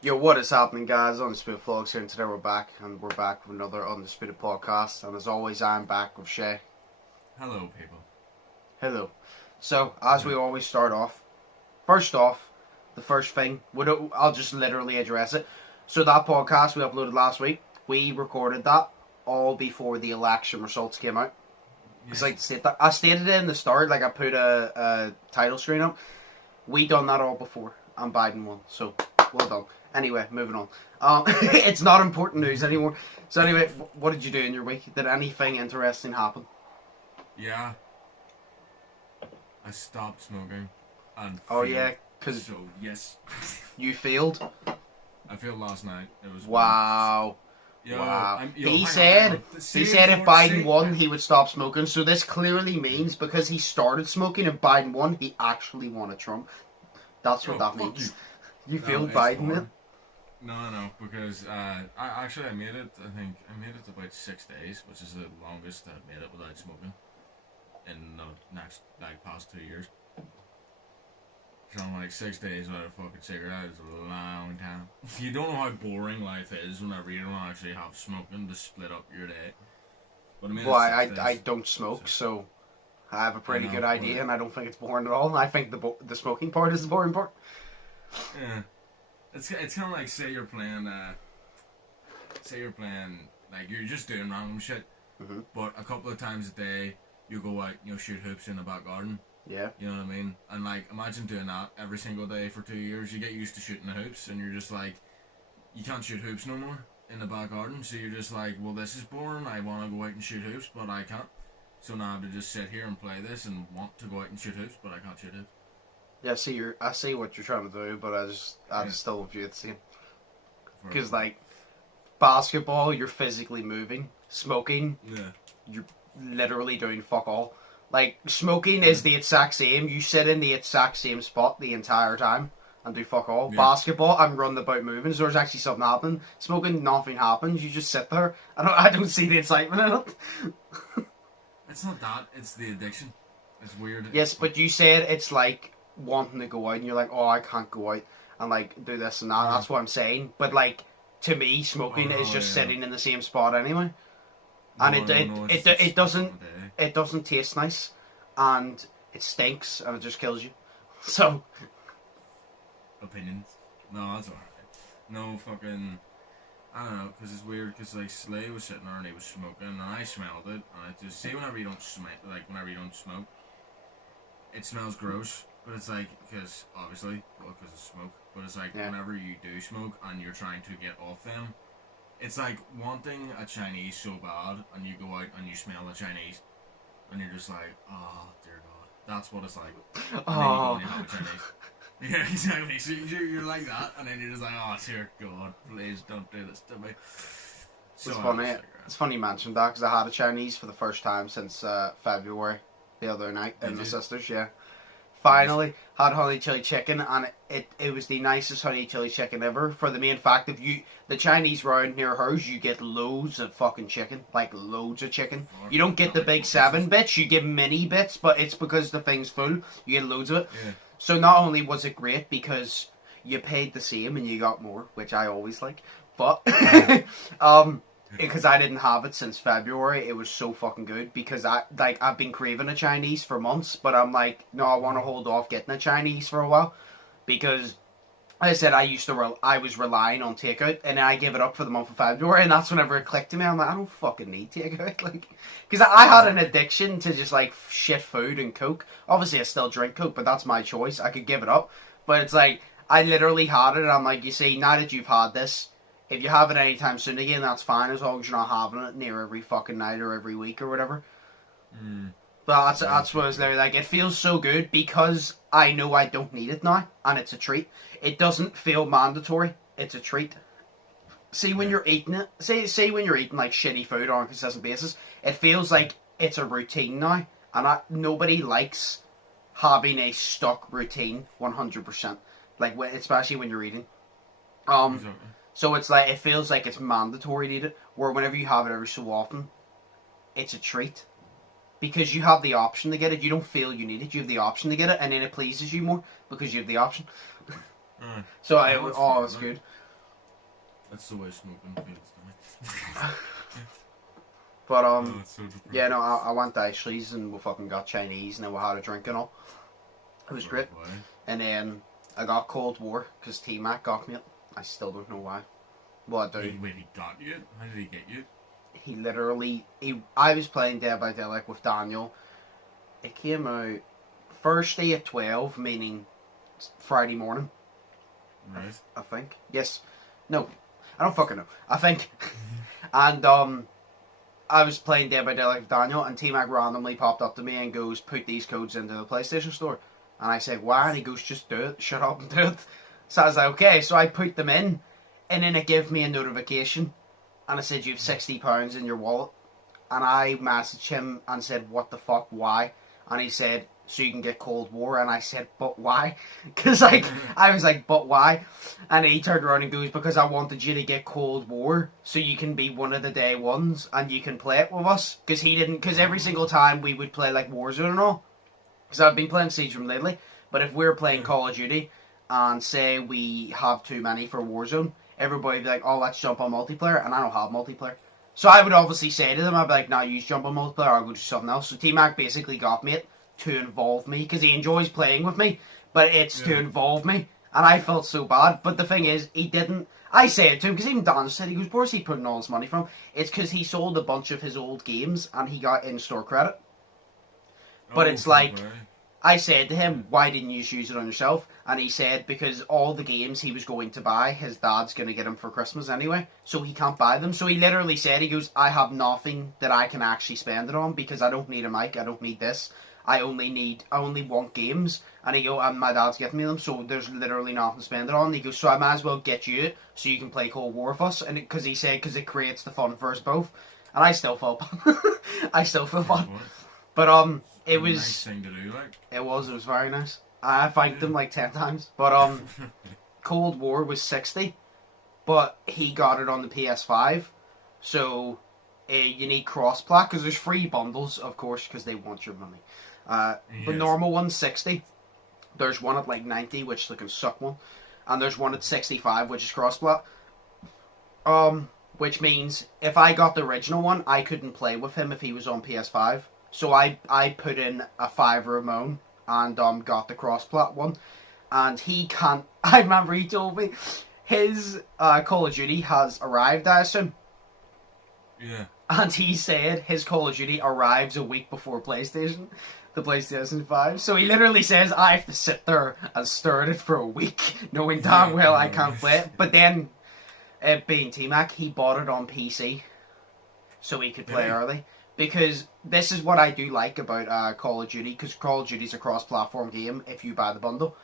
Yo, what is happening, guys? Undisputed Vlogs here, and today we're back with another Undisputed podcast. And as always, I'm back with Shay. Hello, people. Hello. So, as we always start off, first off, the first thing, I'll just literally address it. So that podcast we uploaded last week, we recorded that all before the election results came out. It's like I stated it in the start, like I put a title screen up. We done that all before, and Biden won. So, well done. Anyway, moving on. It's not important news anymore. So anyway, what did you do in your week? Did anything interesting happen? Yeah. I stopped smoking. And oh yeah, because so yes. You failed. I failed last night. It was wow. Yo, wow. Yo, he said if Biden won, he would stop smoking. So this clearly means because he started smoking and Biden won, he actually wanted Trump. That's what that means. You failed Biden, man. No, because I made it. I think I made it about 6 days, which is the longest I've made it without smoking in the past 2 years. So I'm like 6 days without a fucking cigarette is a long time. You don't know how boring life is whenever you don't actually have smoking to split up your day. But I don't smoke, so I have a pretty good idea, and I don't think it's boring at all. I think the smoking part is the boring part. Yeah. It's kind of like say you're playing like you're just doing random shit, but a couple of times a day you go out and shoot hoops in the back garden. Yeah. You know what I mean? And like imagine doing that every single day for 2 years. You get used to shooting the hoops, and you're just like, you can't shoot hoops no more in the back garden. So you're just like, well, this is boring. I want to go out and shoot hoops, but I can't. So now I have to just sit here and play this and want to go out and shoot hoops, but I can't shoot hoops. Yeah, I see what you're trying to do, but I just still don't view it the same. Because like basketball, you're physically moving. Smoking, you're literally doing fuck all. Like smoking is the exact same. You sit in the exact same spot the entire time and do fuck all. Yeah. Basketball, I'm running about moving, so there's actually something happening. Smoking, nothing happens. You just sit there. I don't see the excitement in it. It's not that. It's the addiction. It's weird. Yes, but you said it's like wanting to go out and you're like, oh, I can't go out and like do this and that. Yeah. That's what I'm saying. But like to me, smoking is just sitting in the same spot anyway, and it doesn't taste nice, and it stinks, and it just kills you. So opinions? No, that's alright. No fucking. I don't know, because it's weird. Because like Slay was sitting there and he was smoking, and I smelled it, and I just see whenever you don't smoke, it smells gross. But it's like, because obviously, because of smoke. But it's like, whenever you do smoke and you're trying to get off them, it's like wanting a Chinese so bad, and you go out and you smell the Chinese, and you're just like, oh, dear God. That's what it's like. And then you go and you have a Chinese. Yeah, exactly. So you're like that, and then you're just like, oh, dear God, please don't do this to me. So it's funny. It's funny you mentioned that, because I had a Chinese for the first time since February, the other night, and my sister's, Finally, had honey chili chicken, and it was the nicest honey chili chicken ever. For the main fact of the Chinese round near hers, you get loads of fucking chicken, like loads of chicken. You don't get the big 7 bits, you get mini bits, but it's because the thing's full. You get loads of it. Yeah. So not only was it great because you paid the same and you got more, which I always like, but because I didn't have it since February, it was so fucking good because I've been craving a Chinese for months, but I'm like, no, I want to hold off getting a Chinese for a while because I said I was relying on takeout, and then I gave it up for the month of February, and that's whenever it clicked to me. I'm like, I don't fucking need takeout, like, because I had an addiction to just like shit food and Coke. Obviously, I still drink Coke, but that's my choice. I could give it up, but it's like I literally had it, and I'm like, you see, now that you've had this. If you have it anytime soon again, that's fine, as long as you're not having it near every fucking night or every week or whatever. But that's what I was there. Like, it feels so good because I know I don't need it now, and it's a treat. It doesn't feel mandatory. It's a treat. See, when you're eating it, say when you're eating like shitty food on a consistent basis, it feels like it's a routine now, and nobody likes having a stuck routine 100%. Like, especially when you're eating. Exactly. So it's like, it feels like it's mandatory to eat it, where whenever you have it every so often, it's a treat. Because you have the option to get it, you don't feel you need it, you have the option to get it, and then it pleases you more, because you have the option. So, it's good. That's the way smoking feels to me. But So yeah, no, I went to Ashley's and we fucking got Chinese and then we had a drink and all. It was great. Boy. And then I got Cold War because T-Mac got me it. I still don't know why. Well, I do. Wait, he got you? How did he get you? He literally, I was playing Dead by Daylight with Daniel. It came out Thursday at 12, meaning Friday morning. Right. I think. Yes. No. I don't fucking know. I think. And I was playing Dead by Daylight with Daniel, and T-Mac randomly popped up to me and goes, put these codes into the PlayStation Store. And I said, why? And he goes, just do it. Shut up and do it. So I was like, okay. So I put them in, and then it gave me a notification. And it said, you have £60 in your wallet. And I messaged him and said, what the fuck, why? And he said, so you can get Cold War. And I said, but why? Because I was like, but why? And he turned around and goes, because I wanted you to get Cold War so you can be one of the day ones and you can play it with us. Because he didn't, because every single time we would play like Warzone and all, because I've been playing Siege from lately, but if we're playing Call of Duty and say we have too many for Warzone, everybody would be like, oh, let's jump on multiplayer, and I don't have multiplayer. So I would obviously say to them, I'd be like, no, you jump on multiplayer, I'll go do something else. So T-Mac basically got me it to involve me, because he enjoys playing with me, but it's to involve me, and I felt so bad. But the thing is, he didn't. I say it to him, because even Dan said, he goes, where's he putting all his money from? It's because he sold a bunch of his old games, and he got in-store credit. But it's like, I said to him, why didn't you use it on yourself? And he said, because all the games he was going to buy, his dad's going to get him for Christmas anyway, so he can't buy them. So he literally said, he goes, I have nothing that I can actually spend it on, because I don't need a mic, I don't need this. I only want games. And he goes, and my dad's getting me them, so there's literally nothing to spend it on. And he goes, so I might as well get you it, so you can play Cold War with us. And because he said, because it creates the fun for us both. And I still felt I still feel bad. But it was nice thing to do, like. It was very nice. I thanked him like 10 times. But Cold War was 60, but he got it on the PS5. So you need cross-plat, because there's free bundles, of course, because they want your money. The normal one's 60. There's one at like 90, which is like a suck one. And there's one at 65, which is cross-plat. Which means if I got the original one, I couldn't play with him if he was on PS5. So I put in a $5 of my own and got the cross-plat one. And he can't... I remember he told me his Call of Duty has arrived, I assume. Yeah. And he said his Call of Duty arrives a week before PlayStation, the PlayStation 5. So he literally says, I have to sit there and stare at it for a week, knowing damn well I can't play it. But then, being T-Mac, he bought it on PC so he could play early. Because this is what I do like about Call of Duty, because Call of Duty's a cross-platform game if you buy the bundle.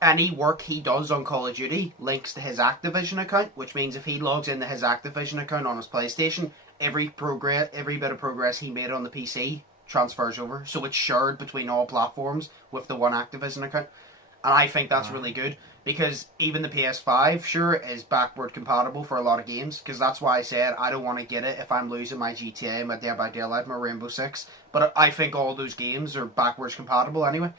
Any work he does on Call of Duty links to his Activision account, which means if he logs into his Activision account on his PlayStation, every bit of progress he made on the PC transfers over. So it's shared between all platforms with the one Activision account. And I think that's really good, because even the PS5, sure, is backward compatible for a lot of games, because that's why I said I don't want to get it if I'm losing my GTA, my Dead by Daylight, my Rainbow Six. But I think all those games are backwards compatible anyway.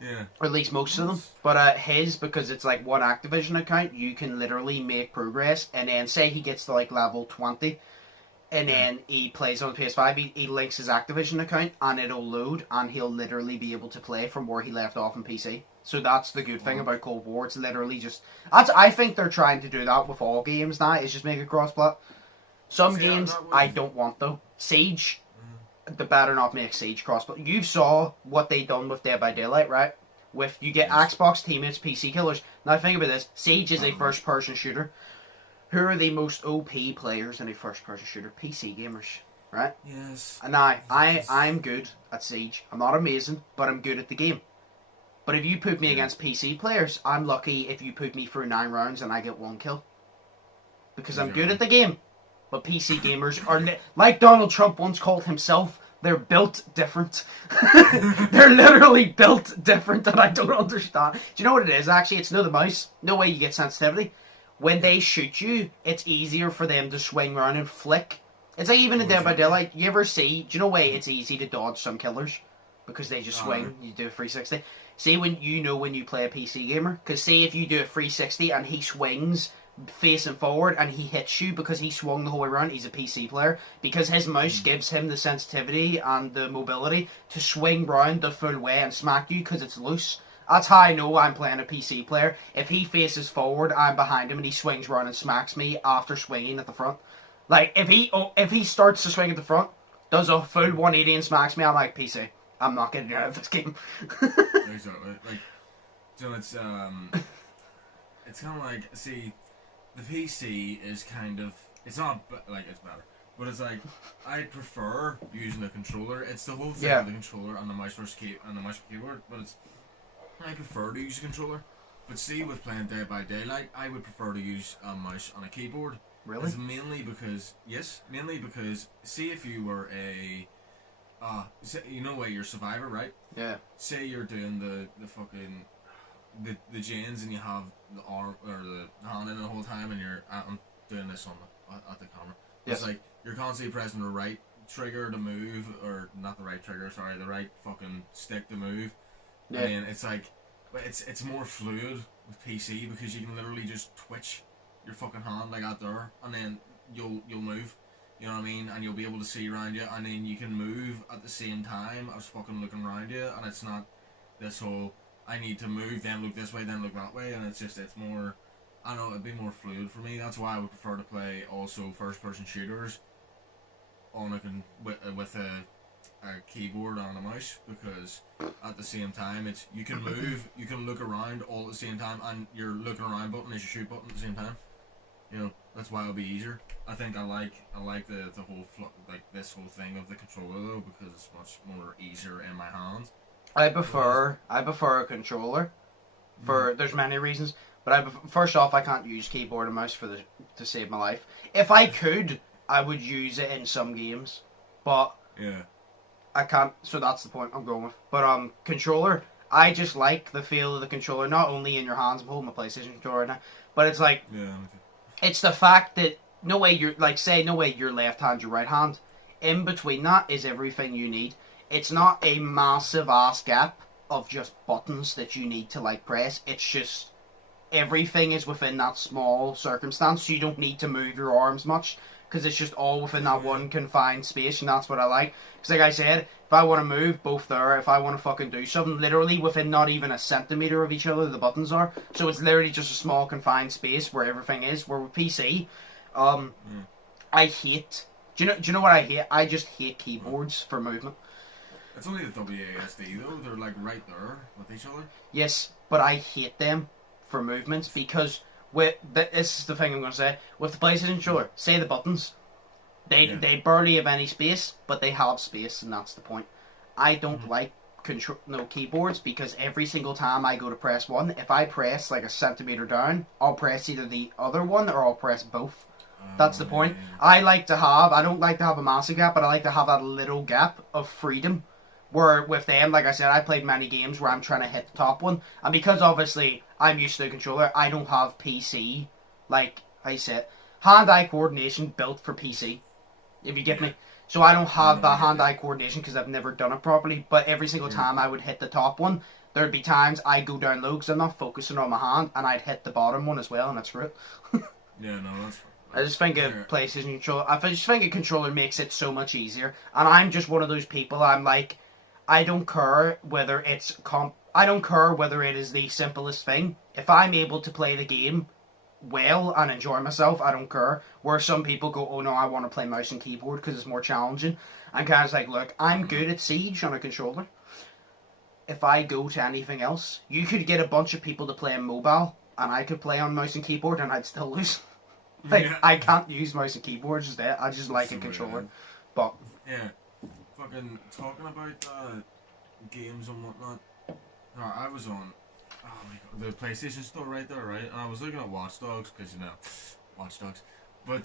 Yeah. Or at least most of them. But his, because it's like one Activision account, you can literally make progress, and then say he gets to like level 20, and then he plays on the PS5, he links his Activision account, and it'll load, and he'll literally be able to play from where he left off on PC. So that's the good thing about Cold War. It's literally just... I think they're trying to do that with all games now, is just make it cross-plat. Some games I don't want, though. Siege, they better not make Siege cross-plat. You saw what they done with Dead by Daylight, right? With you get Xbox teammates, PC killers. Now think about this. Siege is a first-person shooter. Who are the most OP players in a first-person shooter? PC gamers, right? Yes. And now, I'm good at Siege. I'm not amazing, but I'm good at the game. But if you put me against PC players, I'm lucky if you put me through 9 rounds and I get 1 kill. Because I'm good at the game. But PC gamers are, like Donald Trump once called himself, they're built different. They're literally built different, and I don't understand. Do you know what it is, actually? It's no the mouse. No way you get sensitivity. When they shoot you, it's easier for them to swing around and flick. It's like even in Dead by Daylight, you ever see, do you know why it's easy to dodge some killers? Because they just swing, you do a 360. See when you play a PC gamer? Because see if you do a 360 and he swings facing forward and he hits you because he swung the whole way around, he's a PC player. Because his mouse gives him the sensitivity and the mobility to swing round the full way and smack you because it's loose. That's how I know I'm playing a PC player. If he faces forward, I'm behind him and he swings round and smacks me after swinging at the front. Like, if he starts to swing at the front, does a full 180 and smacks me, I'm like, PC, I'm not getting out of this game. Exactly. Like, so it's kind of like, see, the PC is kind of, it's not like it's better, but it's like I prefer using the controller. It's the whole thing of the controller and the mouse versus keyboard, but I prefer to use a controller. But see, with playing Dead by Daylight, I would prefer to use a mouse on a keyboard. Really? It's mainly because see, if you were a you know what, you're a survivor, right? Yeah. Say you're doing the fucking the gens and you have the arm or the hand in the whole time, and I'm doing this at the camera. Yes. It's like you're constantly pressing the right trigger to move, or not the right trigger, sorry, the right fucking stick to move. Yeah. And then it's like, it's more fluid with PC because you can literally just twitch your fucking hand like out there, and then you'll move. You know what I mean? And you'll be able to see around you, and then you can move at the same time as fucking looking around you, and it's not this whole, I need to move, then look this way, then look that way, and it's more, I don't know, it'd be more fluid for me. That's why I would prefer to play also first-person shooters on with a keyboard and a mouse, because at the same time, you can move, you can look around all at the same time, and your looking around button is your shoot button at the same time. You know, that's why it'll be easier. I think I like the whole this whole thing of the controller though, because it's much more easier in my hands. I prefer a controller for there's many reasons, but first off, I can't use keyboard and mouse to save my life. If I could, I would use it in some games, but yeah, I can't. So that's the point I'm going with. But controller, I just like the feel of the controller, not only in your hands. I'm holding my PlayStation controller right now, but it's like it's the fact that no way you're your left hand, your right hand. In between that is everything you need. It's not a massive ass gap of just buttons that you need to like press. It's just everything is within that small circumstance, so you don't need to move your arms much because it's just all within that one confined space, and that's what I like. Because like I said, if I want to move, both there. If I want to fucking do something, literally within not even a centimeter of each other, the buttons are. So it's literally just a small confined space where everything is. Where with PC, I hate. Do you know what I hate? I just hate keyboards for movement. It's only the WASD though. They're like right there with each other. Yes, but I hate them for movements because this is the thing I'm going to say. With the PlayStation controller, say the buttons, they barely have any space, but they have space, and that's the point. I don't like keyboards because every single time I go to press one, if I press like a centimeter down, I'll press either the other one or I'll press both. That's the point. I don't like to have a massive gap, but I like to have that little gap of freedom. Where with them, like I said, I played many games where I'm trying to hit the top one, and because obviously I'm used to the controller, I don't have PC, like I said, hand-eye coordination built for PC, if you get me. So I don't have that hand-eye coordination because I've never done it properly, but every single time I would hit the top one, there'd be times I'd go down low because I'm not focusing on my hand, and I'd hit the bottom one as well, and that's it. Yeah, no, that's fine. I just think a PlayStation controller, I just think a controller makes it so much easier, and I'm just one of those people, I'm like, I don't care whether it is the simplest thing. If I'm able to play the game well and enjoy myself, I don't care. Where some people go, oh no, I want to play mouse and keyboard because it's more challenging. I'm kind of like, look, I'm good at Siege on a controller. If I go to anything else, you could get a bunch of people to play on mobile, and I could play on mouse and keyboard, and I'd still lose. I can't use mouse and keyboard, just that. I just like a controller. But yeah. Fucking talking about games and whatnot. I was on the PlayStation store right there, right? And I was looking at Watch Dogs because Watch Dogs. But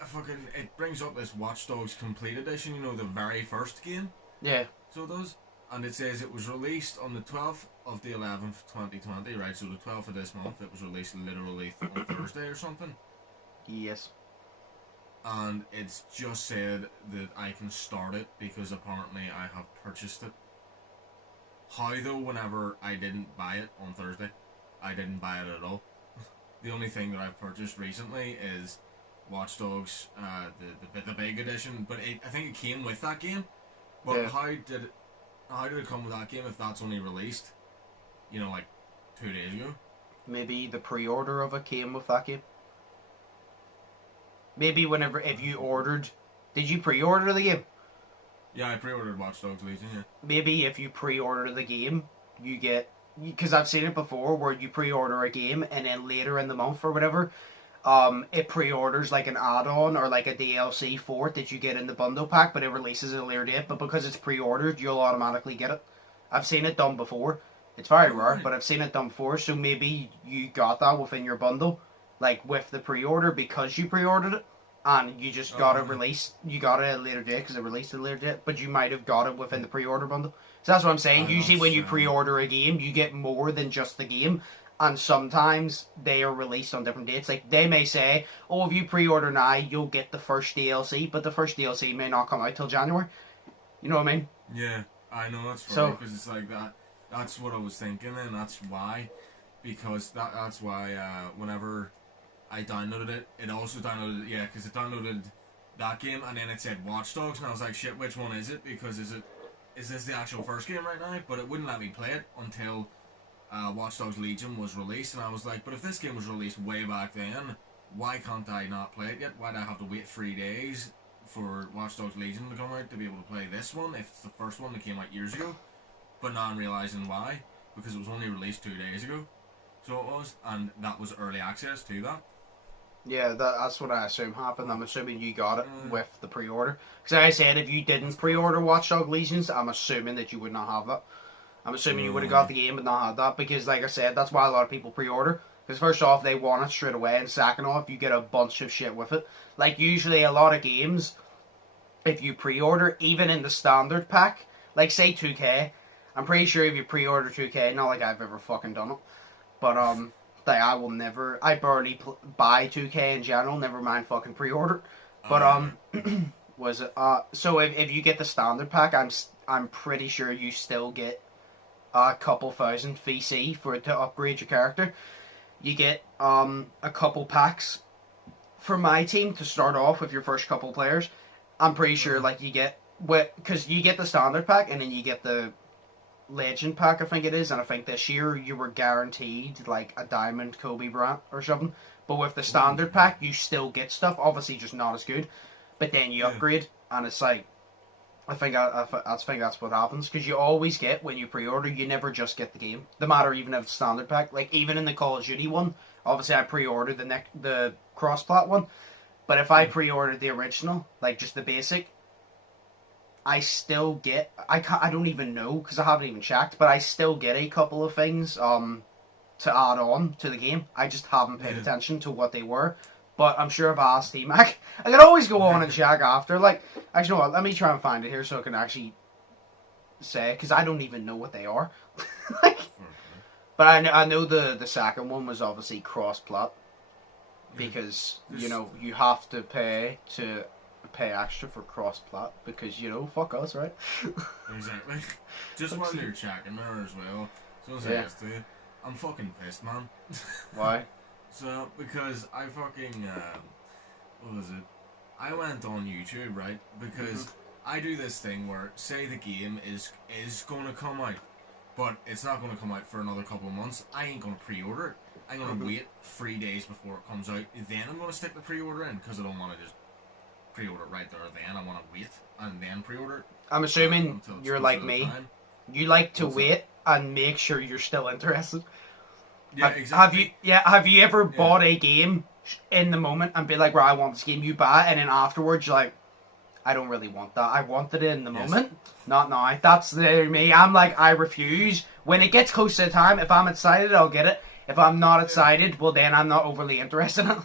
fucking it brings up this Watch Dogs Complete Edition. You know, the very first game. Yeah. So it does, and it says it was released on the 12th of the 11th, 2020. Right. So the 12th of this month. It was released literally on Thursday or something. Yes. And it's just said that I can start it because apparently I have purchased it. How though, whenever I didn't buy it on Thursday, I didn't buy it at all. The only thing that I've purchased recently is Watch Dogs, the big edition. But I think it came with that game. But Yeah. how did it come with that game if that's only released, like 2 days ago? Maybe the pre-order of it came with that game. Maybe if you ordered, did you pre-order the game? Yeah, I pre-ordered Watch Dogs Legion. Yeah. Maybe if you pre-order the game, you get, because I've seen it before where you pre-order a game and then later in the month or whatever, it pre-orders like an add-on or like a DLC for it that you get in the bundle pack, but it releases at a later date. But because it's pre-ordered, you'll automatically get it. I've seen it done before. It's very rare, but I've seen it done before. So maybe you got that within your bundle, like with the pre-order because you pre-ordered it, and you just got it released. You got it at a later date because it released at a later date, but you might have got it within the pre-order bundle. So that's what I'm saying. Usually when you pre-order a game, you get more than just the game. And sometimes they are released on different dates. Like, they may say, oh, if you pre-order now, you'll get the first DLC. But the first DLC may not come out till January. You know what I mean? Yeah, I know, that's funny. Because it's like that. That's what I was thinking, and that's why. Because that's why whenever I downloaded it, it also downloaded... Yeah, because it downloaded that game, and then it said Watch Dogs. And I was like, shit, which one is it? Because is this the actual first game right now? But it wouldn't let me play it until... Watch Dogs Legion was released, and I was like, but if this game was released way back then, why can't I not play it yet? Why do I have to wait 3 days for Watch Dogs Legion to come out to be able to play this one if it's the first one that came out years ago? But now I'm realising why, because it was only released 2 days ago, so it was, and that was early access to that. Yeah, that's what I assume happened. I'm assuming you got it with the pre-order. Because like I said, if you didn't pre-order Watch Dogs Legions, I'm assuming that you would not have that. I'm assuming you would have got the game but not had that, because like I said, that's why a lot of people pre-order. Because first off, they want it straight away, and second off, you get a bunch of shit with it. Like, usually a lot of games, if you pre-order, even in the standard pack, like say 2K, I'm pretty sure if you pre-order 2K, not like I've ever fucking done it, but like I barely buy 2K in general, never mind fucking pre-order. But was it so if you get the standard pack, I'm pretty sure you still get a couple thousand VC for it to upgrade your character. You get a couple packs for my team to start off with your first couple players. I'm pretty sure like you get, because you get the standard pack and then you get the legend pack, I think it is, and I think this year you were guaranteed like a diamond Kobe Bryant or something. But with the standard pack, you still get stuff, obviously just not as good. But then you upgrade, and it's like, I think that's what happens, because you always get, when you pre-order, you never just get the game. No matter even if it's standard pack. Like, even in the Call of Duty one, obviously I pre-ordered the cross-plat one, but if I pre-ordered the original, like just the basic, I still get, I don't even know, because I haven't even checked, but I still get a couple of things to add on to the game. I just haven't paid attention to what they were. But I'm sure if I asked T-Mac, I can always go on and check after. Like, actually, you know what? Let me try and find it here so I can actually say, because I don't even know what they are. Like, but I know the second one was obviously cross-plat, because you know you have to pay extra for cross-plat, because you know, fuck us, right? Exactly. Just while you're checking there as well, so say this to you, I'm fucking pissed, man. Why? So, because I fucking, what was it? I went on YouTube, right? Because I do this thing where, say the game is going to come out, but it's not going to come out for another couple of months. I ain't going to pre-order it. I'm going to wait 3 days before it comes out. Then I'm going to stick the pre-order in, because I don't want to just pre-order it right there then. I want to wait and then pre-order it. I'm assuming you're like me. You like to wait and make sure you're still interested. Yeah, exactly. Have you ever bought a game in the moment and be like, right, I want this game, you buy it, and then afterwards you're like, I don't really want that. I wanted it in the moment, not now. That's me. I'm like, I refuse. When it gets close to the time, if I'm excited, I'll get it. If I'm not excited, well then I'm not overly interested in it.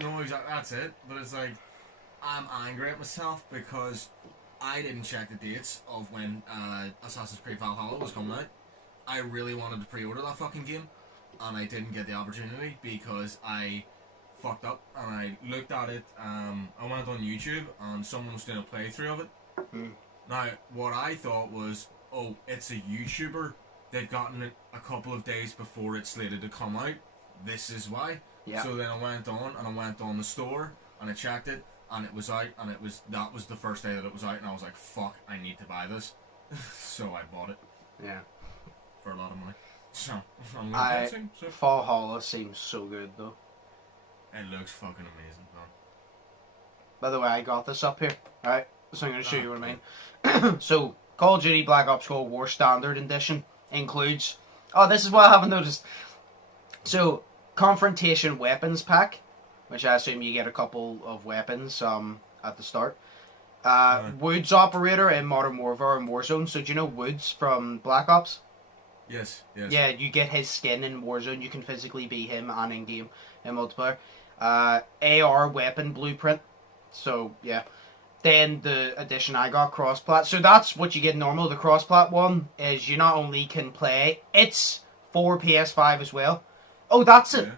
No, exactly. That's it. But it's like, I'm angry at myself because I didn't check the dates of when Assassin's Creed Valhalla was coming out. I really wanted to pre-order that fucking game, and I didn't get the opportunity because I fucked up and I looked at it. I went on YouTube and someone was doing a playthrough of it. Now, what I thought was, oh, it's a YouTuber. They've gotten it a couple of days before it's slated to come out. this is why. Yeah. So then I went on the store, and I checked it, and it was out, and that was the first day that it was out, and I was like, fuck, I need to buy this. So I bought it. Yeah. For a lot of money. So, I'm guessing. So. Valhalla seems so good, though. It looks fucking amazing, man. By the way, I got this up here. Alright, so I'm going to show you what I mean. So, Call of Duty Black Ops Cold War Standard Edition includes... Oh, this is what I haven't noticed. So, Confrontation Weapons Pack, which I assume you get a couple of weapons at the start. Woods Operator in Modern Warfare and Warzone. So, do you know Woods from Black Ops? Yes. Yeah, you get his skin in Warzone. You can physically be him and in-game in multiplayer. AR Weapon Blueprint. So, yeah. Then the edition I got, Crossplat. So that's what you get normal. The Crossplat one is you not only can play, it's for PS5 as well. Oh, that's it.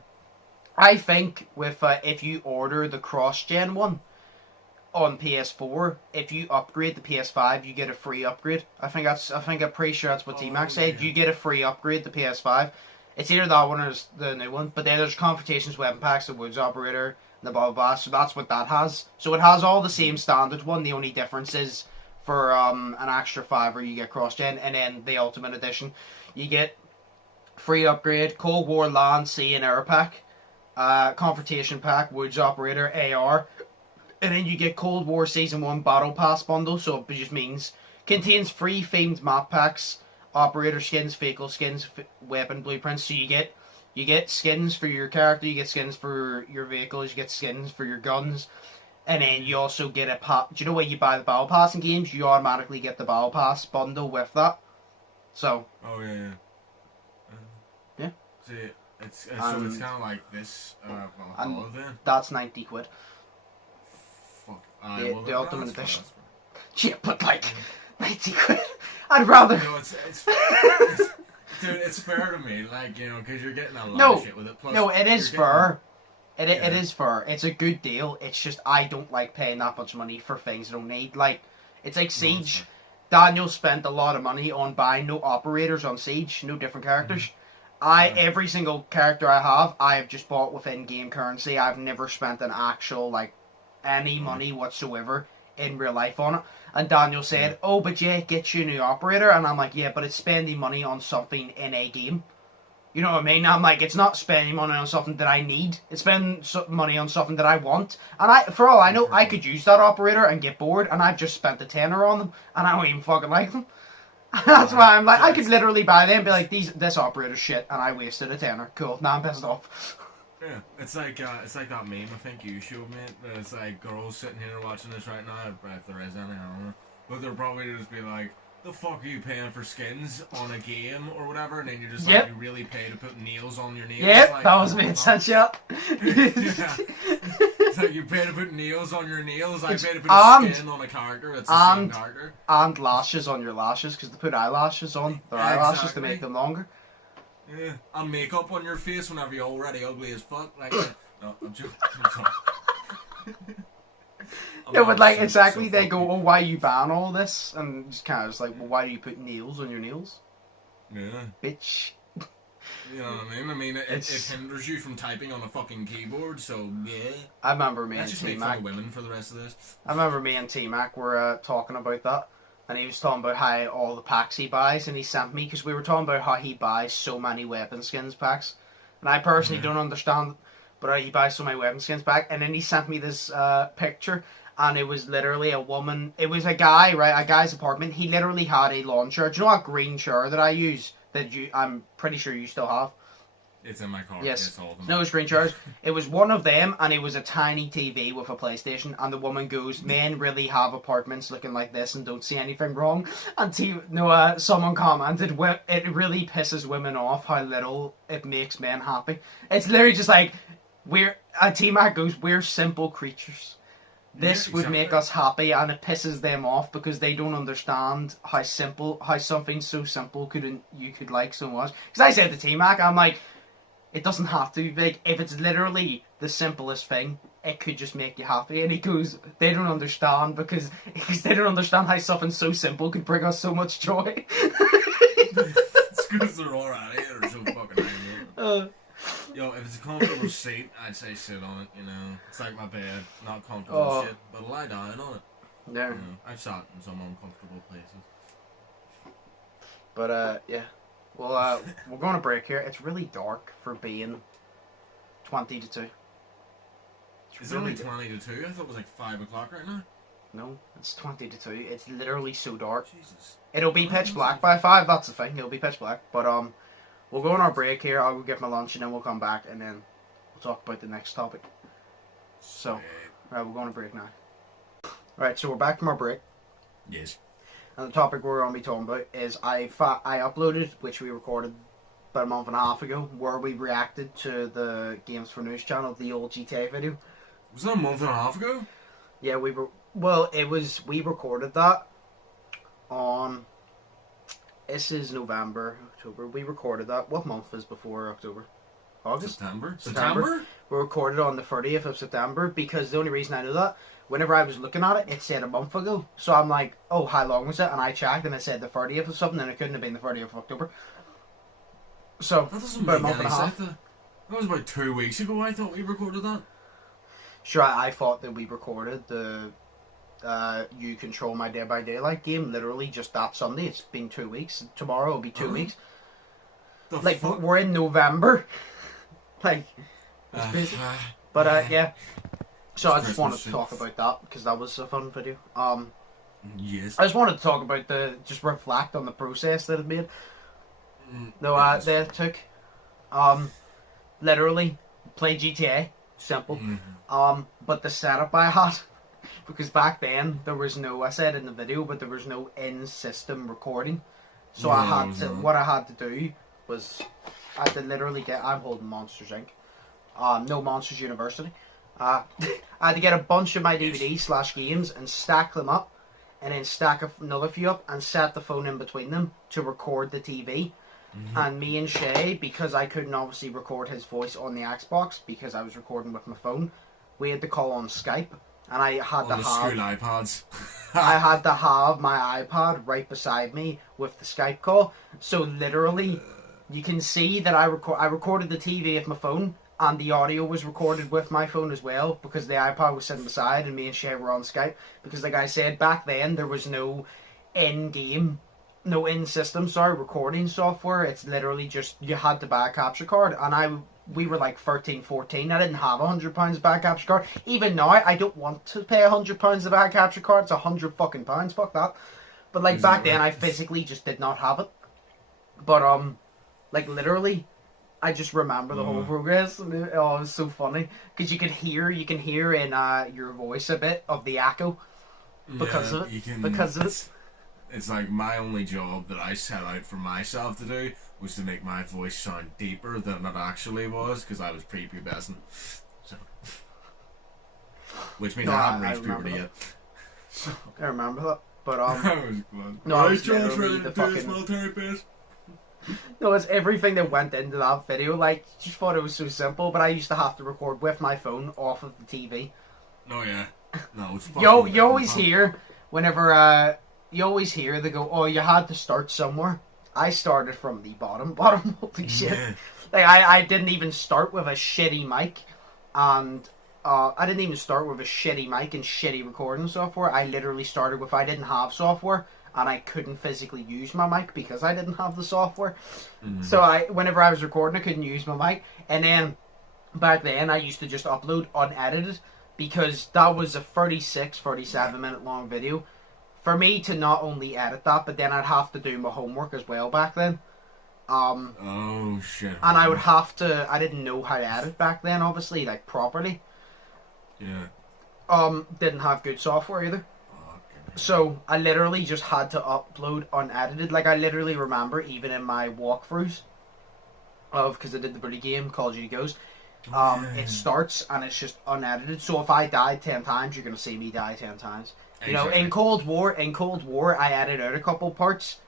I think with if you order the cross-gen one on PS4, if you upgrade the PS5, you get a free upgrade. I'm pretty sure that's what T-Mac said. You get a free upgrade to PS5. It's either that one or the new one. But then there's Confrontations Weapon Packs, the Woods Operator, and the blah blah blah. So that's what that has. So it has all the same standard one. The only difference is for an extra $5 you get cross-gen, and then the Ultimate Edition, you get free upgrade, Cold War Land, Sea and Air Pack, Confrontation Pack, Woods Operator, AR, and then you get Cold War Season 1 Battle Pass bundle, so it just means contains free themed map packs, operator skins, vehicle skins, weapon blueprints, so you get skins for your character, you get skins for your vehicles, you get skins for your guns, and then you also get a pack. Do you know when you buy the Battle Pass in games, you automatically get the Battle Pass bundle with that? So. Oh, yeah. Yeah. See, so it's kind of like this, Valhalla then? That's £90. Fuck. The Ultimate Edition. Yeah, but like, £90. I'd rather... No, it's dude, it's fair to me, like, you know, because you're getting a lot of shit with it. Plus, no, it is fair. It is fair. It's a good deal. It's just, I don't like paying that much money for things I don't need. Like, it's like Siege. Daniel spent a lot of money on buying no operators on Siege, no different characters. Every single character I have just bought with in-game currency. I've never spent an actual, like, any money whatsoever in real life on it. And Daniel said, oh, but yeah, get you a new operator. And I'm like, yeah, but it's spending money on something in a game. You know what I mean? I'm like, it's not spending money on something that I need. It's spending money on something that I want. And for all I know, I could use that operator and get bored. And I've just spent a tenner on them. And I don't even fucking like them. That's why I'm like, I could literally buy them and be like, this operator's shit, and I wasted a tenner. Cool, now I'm pissed off. Yeah, it's like that meme I think you showed me. It's like girls sitting here watching this right now, if there is any, I don't know. But they'll probably just be like, the fuck are you paying for skins on a game or whatever? And then you're just like, you really pay to put nails on your nails? Yep, like, that was me, such up. It's like, you pay to put nails on your nails, I pay to put a skin on a character, it's the same character. And lashes on your lashes, because they put eyelashes on their eyelashes to make them longer. Yeah, and makeup on your face whenever you're already ugly as fuck. Like, no, I'm joking. No, but like, exactly, they go, oh, why you ban all this? And it's kind of just like, well, why do you put nails on your nails? Yeah. Bitch. You know what I mean? I mean, it hinders you from typing on a fucking keyboard, so yeah. I remember me and T-Mac. Make fun of women for the rest of this. I remember me and T-Mac were talking about that. And he was talking about how all the packs he buys, and he sent me, because we were talking about how he buys so many weapon skins packs. And I personally don't understand, but he buys so many weapon skins back. And then he sent me this picture, and it was literally a woman. It was a guy, right? A guy's apartment. He literally had a lawn chair. Do you know that green chair that I use? I'm pretty sure you still have. It's in my car. Yes. It's all of them. No screen chairs. It was one of them, and it was a tiny TV with a PlayStation. And the woman goes, "Men really have apartments looking like this and don't see anything wrong." And someone commented, "It really pisses women off how little it makes men happy." It's literally just like T-Mac goes, "We're simple creatures. This would make us happy, and it pisses them off because they don't understand how something so simple you could like so much." Because I said to T-Mac, I'm like, it doesn't have to be big. If it's literally the simplest thing, it could just make you happy. And he goes, they don't understand because they don't understand how something so simple could bring us so much joy. It's because they're alright. They're so fucking angry. Yo, if it's a comfortable seat, I'd say sit on it, you know. It's like my bed, not comfortable shit, but lie down on it. Yeah. You know, I've sat in some uncomfortable places. But, yeah. Well, we're going to break here. It's really dark for being 20 to 2. It's only 20 to 2? I thought it was like 5 o'clock right now. No, it's 20 to 2. It's literally so dark. Jesus. It'll be pitch black by 5, that's the thing. It'll be pitch black. But, we'll go on our break here. I'll go get my lunch and then we'll come back and then we'll talk about the next topic. So, right, we're going to break now. Right, so we're back from our break. Yes. And the topic we're going to be talking about is I uploaded, which we recorded about a month and a half ago, where we reacted to the Games for News channel, the old GTA video. Was that a month and a half ago? Yeah, we recorded that on, this is November, October. We recorded that. What month is before October? August? September? We recorded on the 30th of September because the only reason I knew that, whenever I was looking at it, it said a month ago. So I'm like, oh, how long was it? And I checked and it said the 30th or something, and it couldn't have been the 30th of October. So, that doesn't about a make month and any a half. sense. That was about 2 weeks ago, I thought we recorded that. Sure, I thought that we recorded the You Control My Day by Daylight game literally just that Sunday. It's been 2 weeks. Tomorrow will be 2 weeks. Like, we're in November. Like, it's busy. But, yeah. So I just wanted to talk about that because that was a fun video. Yes. I just wanted to talk about just reflect on the process that it made. They took, literally, play GTA, simple. But the setup I had, because back then there was no, I said in the video, but there was no in-system recording. So what I had to do was, I had to literally I'm holding Monsters Inc. No, Monsters University. I had to get a bunch of my DVDs/games and stack them up, and then stack another few up and set the phone in between them to record the TV. And me and Shay, because I couldn't obviously record his voice on the Xbox because I was recording with my phone, we had to call on Skype, and I had to have school iPads. I had to have my iPad right beside me with the Skype call. So literally, you can see that I recorded the TV with my phone, and the audio was recorded with my phone as well, because the iPad was sitting beside and me and Shay were on Skype. Because like I said, back then there was no in-system recording software. It's literally just, you had to buy a capture card, and we were like 13, 14. I didn't have £100 to buy a capture card. Even now, I don't want to pay £100 to buy a capture card. It's £100 fucking pounds. Fuck that. But like back then, I physically just did not have it. But like literally, I just remember the whole progress. And it was so funny because you can hear in your voice a bit of the echo because of it. It's like my only job that I set out for myself to do was to make my voice sound deeper than it actually was, because I was prepubescent. So, which means I haven't reached puberty yet. So. I remember that, but that was fun. No, I was literally the fucking military base. No, it's everything that went into that video. Like, just thought it was so simple, but I used to have to record with my phone off of the TV. Oh yeah, no, it's you always hear whenever you always hear they go, oh, you had to start somewhere. I started from the bottom. Holy shit. Like, I didn't even start with a shitty mic. And I didn't even start with a shitty mic and shitty recording software. I literally started with, I didn't have software. And I couldn't physically use my mic because I didn't have the software. So whenever I was recording, I couldn't use my mic. And then, back then, I used to just upload unedited. Because that was a 37 minute long video. For me to not only edit that, but then I'd have to do my homework as well back then. Oh shit. And I would have to, I didn't know how to edit back then, obviously, like properly. Yeah. Didn't have good software either. So I literally just had to upload unedited. Like, I literally remember, even in my walkthroughs because I did the Bully game, Call of Duty Ghost, it starts and it's just unedited. So if I died 10 times, you're going to see me die 10 times. You know, in Cold War, I edited out a couple parts,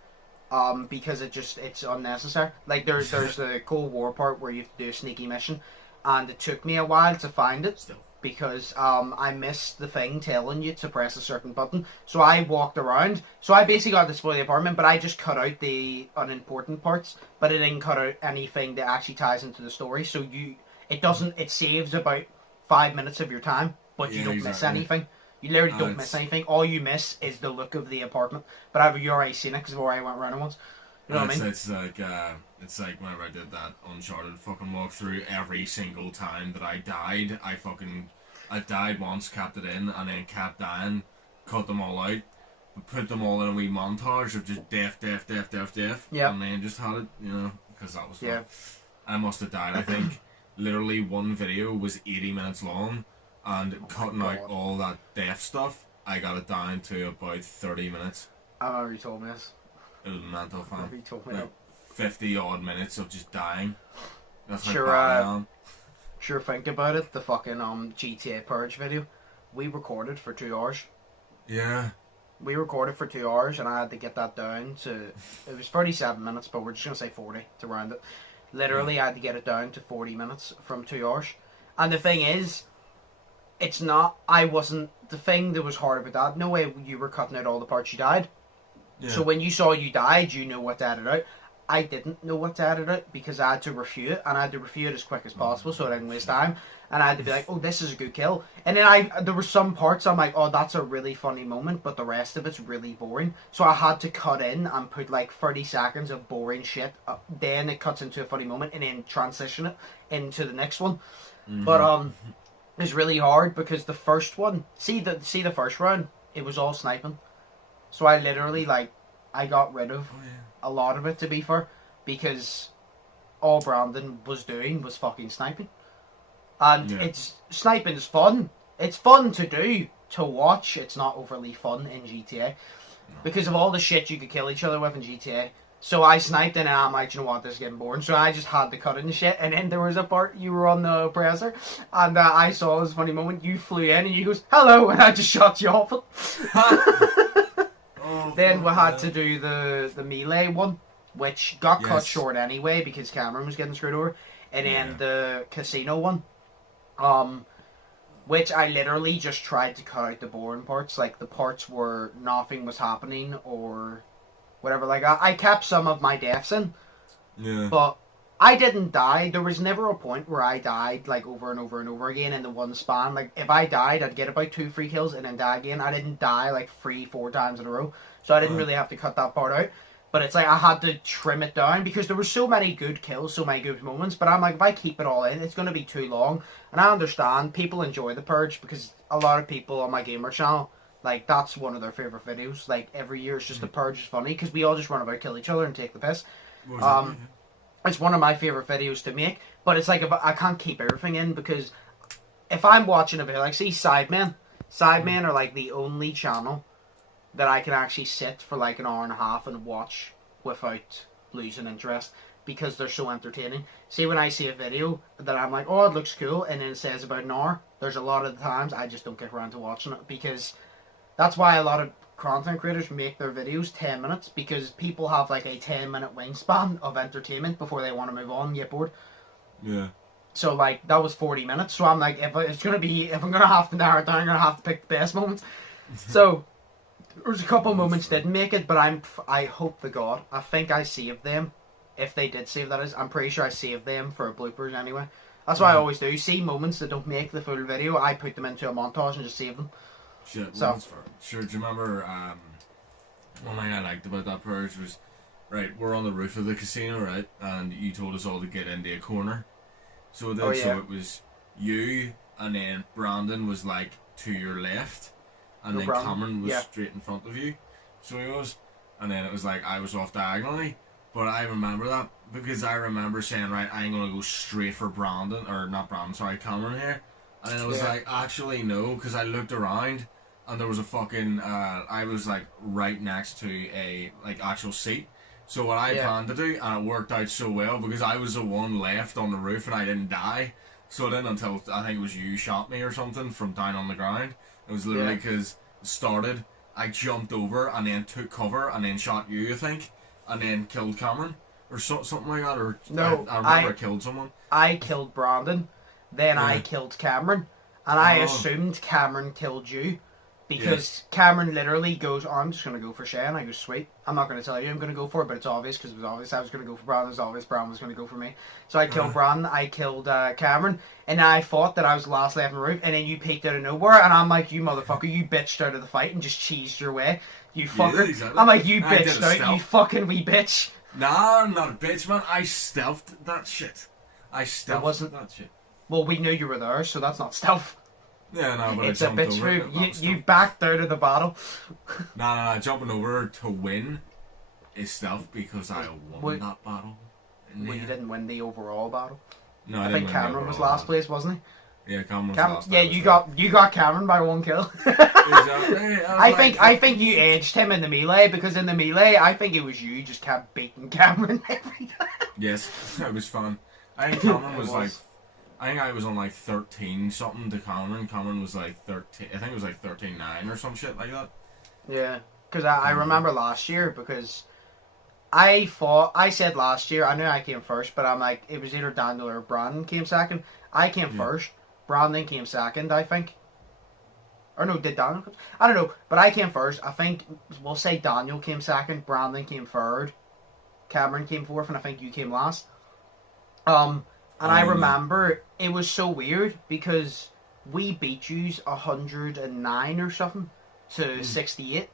because it's unnecessary. Like, there's the Cold War part where you have to do a sneaky mission, and it took me a while to find it. because I missed the thing telling you to press a certain button. So I walked around. So I basically got to display the apartment, but I just cut out the unimportant parts, but it didn't cut out anything that actually ties into the story. So it saves about 5 minutes of your time, but you don't miss anything. You literally don't miss anything. All you miss is the look of the apartment. But you already seen it because I've already went around it once. You know what I mean? It's like whenever I did that Uncharted fucking walkthrough, every single time that I died, I died once, kept it in, and then kept dying, cut them all out, put them all in a wee montage of just death, yeah, and then just had it, because that was fun. Yeah. I must have died, I think, literally one video was 80 minutes long, and cutting out all that death stuff, I got it down to about 30 minutes. I remember you told me this. It was mental fun. You told me like 50 odd minutes of just dying. That's how sure, bad I am. Sure, think about it. The fucking GTA Purge video, we recorded for 2 hours. Yeah. We recorded for 2 hours, and I had to get that down to. It was 37 minutes, but we're just gonna say 40 to round it. Literally, I had to get it down to 40 minutes from 2 hours. And the thing is, it's not. I wasn't the thing that was hard about that. No way you were cutting out all the parts you died. Yeah. So when you saw you died, you knew what to edit out. I didn't know what to edit out because I had to review it, and I had to review it as quick as possible so I didn't waste time. And I had to be like, oh, this is a good kill. And then there were some parts I'm like, oh, that's a really funny moment, but the rest of it's really boring. So I had to cut in and put like 30 seconds of boring shit. Then it cuts into a funny moment, and then transition it into the next one. Mm-hmm. But it's really hard because the first one, see the first round, it was all sniping. So I literally, I got rid of a lot of it, to be fair, because all Brandon was doing was fucking sniping. And sniping's fun. It's fun to do, to watch. It's not overly fun in GTA. Because of all the shit you could kill each other with in GTA. So I sniped and I'm like, you know what, this is getting boring. So I just had to cut in the shit. And then there was a part, you were on the oppressor, and I saw this funny moment. You flew in and you goes, hello, and I just shot you off it. Then we had to do the melee one, which got cut short anyway because Cameron was getting screwed over. And then the casino one, which I literally just tried to cut out the boring parts, like the parts where nothing was happening or whatever. Like I kept some of my deaths in, but I didn't die. There was never a point where I died like over and over and over again in the one span. Like if I died, I'd get about 2 free kills and then die again. I didn't die like 3-4 times in a row. So I didn't really have to cut that part out. But it's like I had to trim it down because there were so many good kills, so many good moments. But I'm like, if I keep it all in, it's going to be too long. And I understand people enjoy The Purge because a lot of people on my gamer channel, like, that's one of their favourite videos. Like, every year it's just The Purge is funny because we all just run about, kill each other and take the piss. It's one of my favourite videos to make. But it's like, if I can't keep everything in because if I'm watching a video, like, see, Sidemen are like the only channel that I can actually sit for like an hour and a half and watch without losing interest because they're so entertaining. See, when I see a video that I'm like, oh, it looks cool, and then it says about an hour, there's a lot of the times I just don't get around to watching it because that's why a lot of content creators make their videos 10 minutes because people have like a 10-minute wingspan of entertainment before they want to move on and get bored. Yeah. So like, that was 40 minutes, so I'm like, if I'm going to have to narrow it down, I'm going to have to pick the best moments. So there's a couple moments didn't make it, but I hope to God, I think I saved them. If they did save, that is, I'm pretty sure I saved them for bloopers anyway. That's what I always do. See moments that don't make the full video, I put them into a montage and just save them. Shit, well, sure. Do you remember one thing I liked about that Purge was, right, we're on the roof of the casino, right, and you told us all to get into a corner. So so it was you, and then Brandon was like to your left. And then Cameron was straight in front of you, so he was. And then it was like I was off diagonally. But I remember that because I remember saying, right, I'm going to go straight for Cameron here. And then I was like, actually no, because I looked around and there was a fucking, I was like right next to a like actual seat. So what I planned to do, and it worked out so well because I was the one left on the roof and I didn't die. So then until, I think it was you shot me or something from down on the ground. It was literally because it started, I jumped over and then took cover and then shot you, I think, and then killed Cameron or something like that. Or no, I remember I killed someone. I killed Brandon, then I killed Cameron, And I assumed Cameron killed you. Because Cameron literally goes, oh, I'm just going to go for Shea. And I go, sweet. I'm not going to tell you I'm going to go for it, but it's obvious because it was obvious I was going to go for Bran. It was obvious Bran was going to go for me. So I killed Bran. I killed Cameron. And I thought that I was the last left in the roof. And then you peeked out of nowhere. And I'm like, you motherfucker, you bitched out of the fight and just cheesed your way. You fucker. Yeah, exactly. I'm like, you bitched out, you fucking wee bitch. Nah, I'm not a bitch, man. I stealthed that shit. That shit. Well, we knew you were there, so that's not stealth. Yeah, no, but it's a bitch move. You backed out of the battle. Nah, jumping over to win is stealth because I won that battle. Well, you didn't win the overall battle. No, I think Cameron was last place, wasn't he? Yeah, Cameron was last. Yeah, you got Cameron by 1 kill. Exactly. I think you edged him in the melee because in the melee, I think it was you just kept beating Cameron every time. Yes, it was fun. I think Cameron was like. I think I was on like 13 something to Cameron. Cameron was like 13. I think it was like 13-9 or some shit like that. Yeah, because I remember last year because I said last year, I knew I came first, but I'm like, it was either Daniel or Brandon came second. I came first. Brandon came second, I think. Or no, did Daniel come? I don't know, but I came first. I think, we'll say Daniel came second, Brandon came third, Cameron came fourth, and I think you came last. And I remember it was so weird because we beat yous 109 or something to 68.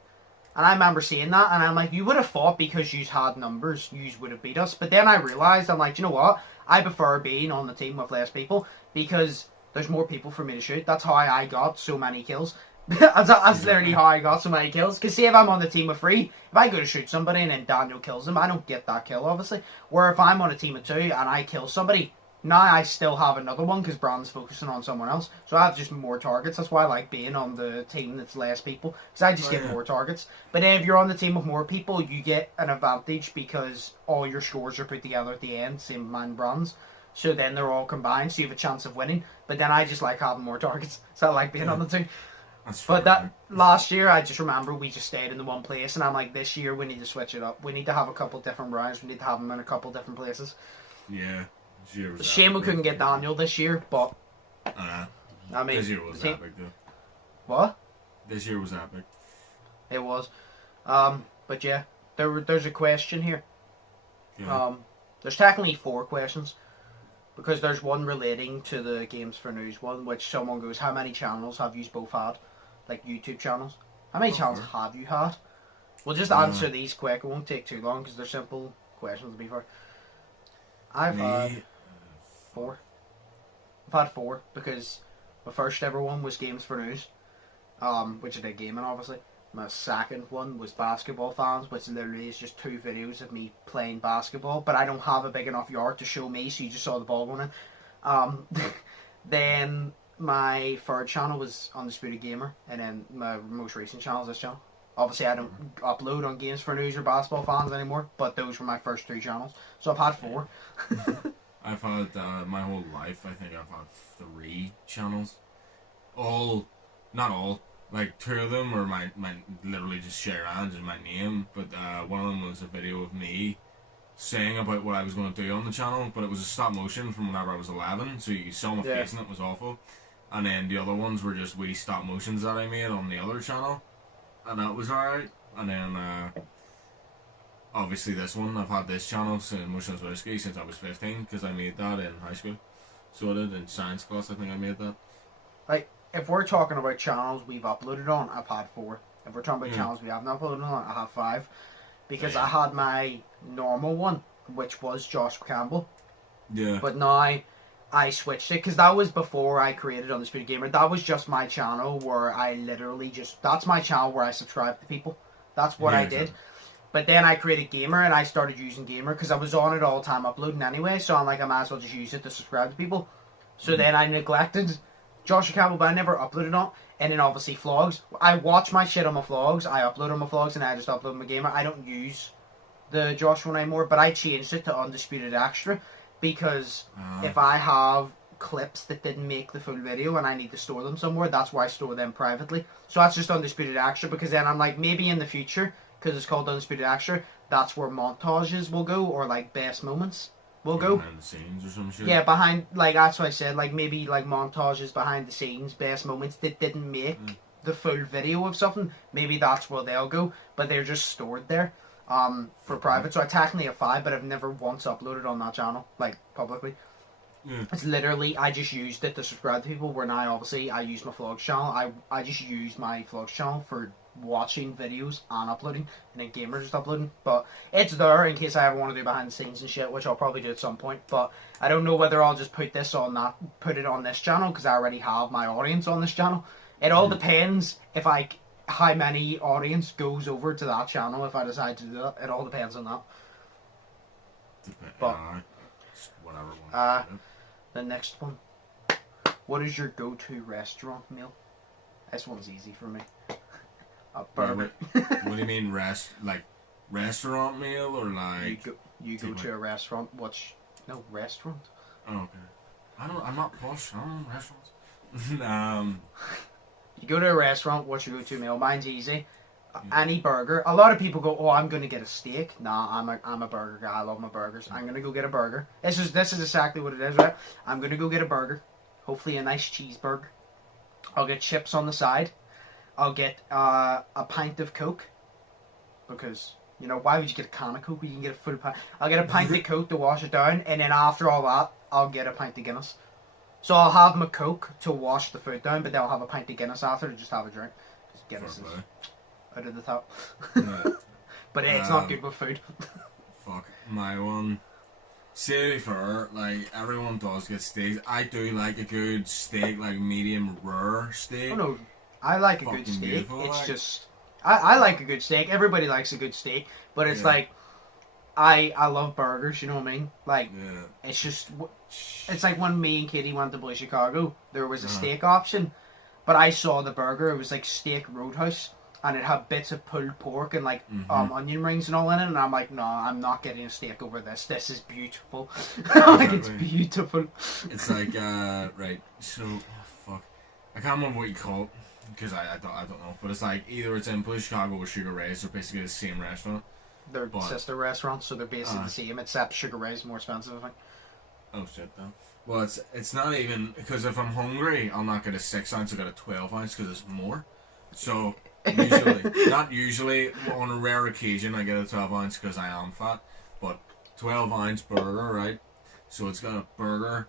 And I remember seeing that and I'm like, you would have thought because yous had numbers, yous would have beat us. But then I realised, I'm like, you know what? I prefer being on the team with less people because there's more people for me to shoot. That's how I got so many kills. That's literally how I got so many kills. Because see, if I'm on the team of 3, if I go to shoot somebody and then Daniel kills them, I don't get that kill, obviously. Where if I'm on a team of 2 and I kill somebody, now I still have another one because Brandon's focusing on someone else. So I have just more targets. That's why I like being on the team that's less people. Because I just get more targets. But if you're on the team with more people, you get an advantage because all your scores are put together at the end. Same with mine and Brandon's. So then they're all combined. So you have a chance of winning. But then I just like having more targets. So I like being on the team. But that last year, I just remember we just stayed in the one place. And I'm like, this year we need to switch it up. We need to have a couple different rounds. We need to have them in a couple different places. Yeah. Shame we couldn't get Daniel this year, but I mean, this year was epic though. What? This year was epic. It was, but yeah, there's a question here. Yeah. There's technically 4 questions because there's one relating to the Games for News one, which someone goes, "How many channels have you both had? Like YouTube channels? How many channels have you had?" We'll just answer these quick. It won't take too long because they're simple questions to be fair. I've had 4. I've had 4 because my first ever one was Games for News, which I did gaming obviously. My second one was Basketball Fans, which literally is just 2 videos of me playing basketball, but I don't have a big enough yard to show me, so you just saw the ball going in. Then my third channel was Undisputed Gamer, and then my most recent channel is this channel. Obviously I don't upload on Games for News or Basketball Fans anymore, but those were my first 3 channels, so I've had 4. I've had, my whole life, I think I've had 3 channels. Not all, like 2 of them are my literally just share hands in my name, but one of them was a video of me saying about what I was going to do on the channel, but it was a stop motion from whenever I was 11, so you saw my face and it was awful. And then the other ones were just wee stop motions that I made on the other channel, and that was alright. And then, obviously this one, I've had this channel, Motionless Whiskey, since I was 15, because I made that in high school. So I did, in science class I think I made that. Like, if we're talking about channels we've uploaded on, I've had 4. If we're talking about channels we haven't uploaded on, I have 5. Because I had my normal one, which was Josh Campbell. Yeah. But now I switched it, because that was before I created Undisputed Gamer. That was just my channel where I literally just, that's my channel where I subscribe to people. That's what I did. But then I created Gamer and I started using Gamer because I was on it all the time uploading anyway. So I'm like, I might as well just use it to subscribe to people. So then I neglected Joshua Campbell, but I never uploaded on. And then obviously vlogs. I watch my shit on my vlogs. I upload on my vlogs and I just upload my Gamer. I don't use the Joshua one anymore, but I changed it to Undisputed Extra because if I have clips that didn't make the full video and I need to store them somewhere, that's why I store them privately. So that's just Undisputed Extra, because then I'm like, maybe in the future, because it's called Undisputed Extra, that's where montages will go, or like best moments. we'll go behind the scenes or some shit. Yeah, behind, like, that's what I said, like, maybe, like, montages behind the scenes, best moments that didn't make the full video of something. Maybe that's where they'll go, but they're just stored there, for private. So I technically have 5, but I've never once uploaded on that channel, like, publicly. Yeah. It's literally, I just used it to subscribe to people, where now, obviously, I use my vlogs channel. I just use my vlogs channel for watching videos and uploading, and then gamers just uploading. But it's there in case I ever want to do behind the scenes and shit, which I'll probably do at some point. But I don't know whether I'll just put it on this channel, because I already have my audience on this channel. It all depends if how many audience goes over to that channel if I decide to do that. It all depends on that. But whatever. The next one. What is your go-to restaurant meal? This one's easy for me. A burger. What do you mean restaurant meal or like? You go to a restaurant. Restaurant? Oh, okay. I'm not posh. I don't know restaurants. You go to a restaurant. What's your go-to meal? Mine's easy. Any burger. A lot of people go, "Oh, I'm gonna get a steak." Nah, I'm a burger guy. I love my burgers. I'm gonna go get a burger. This is exactly what it is, right? I'm gonna go get a burger. Hopefully a nice cheeseburger. I'll get chips on the side. I'll get a pint of Coke, because, you know, why would you get a can of Coke when you can get a full pint? I'll get a pint of Coke to wash it down, and then after all that, I'll get a pint of Guinness. So I'll have my Coke to wash the food down, but then I'll have a pint of Guinness after to just have a drink. Because Guinness is out of the top. But it's not good with food. Fuck, my one. Say for like everyone does get steaks. I do like a good steak, like medium rare steak. Oh no, I like a good steak. Beautiful, it's like. just I like a good steak. Everybody likes a good steak, but it's like I love burgers. You know what I mean? Like it's just it's like when me and Katie went to Boy Chicago, there was a steak option, but I saw the burger. It was like Steak Roadhouse. And it had bits of pulled pork and like onion rings and all in it, and I'm like, no, I'm not getting a steak over this. This is beautiful. Like it's beautiful. It's like right. So fuck, I can't remember what you call it because I don't know. But it's like either it's in Blue Chicago or Sugar Ray's. They're basically the same restaurant. They're sister restaurants, so they're basically the same, except Sugar Ray's is more expensive, I think. Oh shit, though. Well, it's not even because if I'm hungry, I'll not get a 6 ounce. I'll get a 12 ounce because it's more. So. Not usually, on a rare occasion I get a 12 ounce because I am fat, but 12 ounce burger, right? So it's got a burger,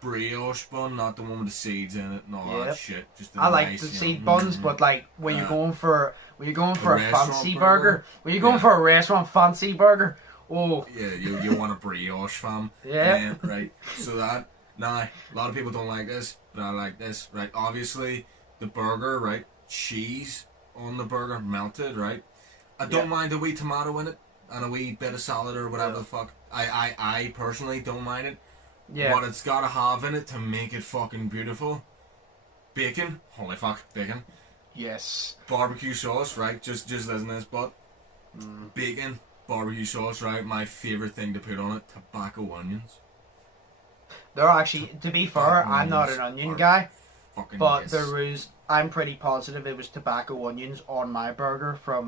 brioche bun, not the one with the seeds in it and all that shit. Just I like the seed buns, but like when you're going for a fancy burger, when you're going for a restaurant fancy burger, oh yeah, you want a brioche, fam. Yeah, right. So that a lot of people don't like this, but I like this, right? Obviously, the burger, right? Cheese on the burger, melted, right? I don't mind a wee tomato in it and a wee bit of salad or whatever the fuck. I personally don't mind it. Yeah. What it's gotta have in it to make it fucking beautiful. Bacon. Holy fuck, bacon. Yes. Barbecue sauce, right? Just listen to this, but bacon, barbecue sauce, right? My favourite thing to put on it, tobacco onions. They're actually, to be fair, I'm not an onion guy. But there was, I'm pretty positive it was tobacco onions on my burger from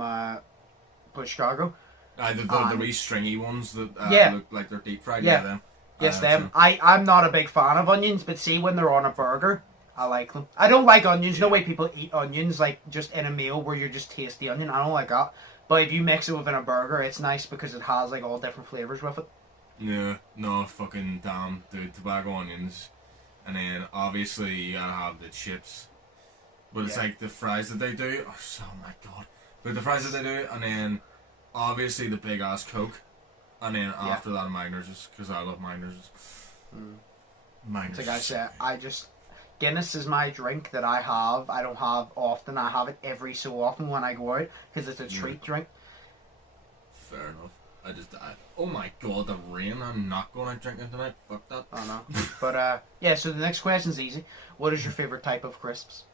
Blue Chicago. The wee stringy ones that look like they're deep fried. Yeah, them. Yes, them. I'm not a big fan of onions, but see, when they're on a burger, I like them. I don't like onions. No way people eat onions like just in a meal where you just taste the onion. I don't like that. But if you mix it within a burger, it's nice because it has like all different flavours with it. Yeah, no, fucking damn, dude, tobacco onions. And then obviously you gotta have the chips, but it's like the fries that they do. Oh my god! But the fries that they do, and then obviously the big ass Coke, and then after that Magners, because I love Magners. Magners. Like I said, Guinness is my drink that I have. I don't have often. I have it every so often when I go out because it's a treat drink. Fair enough. Oh my god, the rain. I'm not going out drinking tonight. Fuck that. I know. But, so the next question's easy. What is your favourite type of crisps?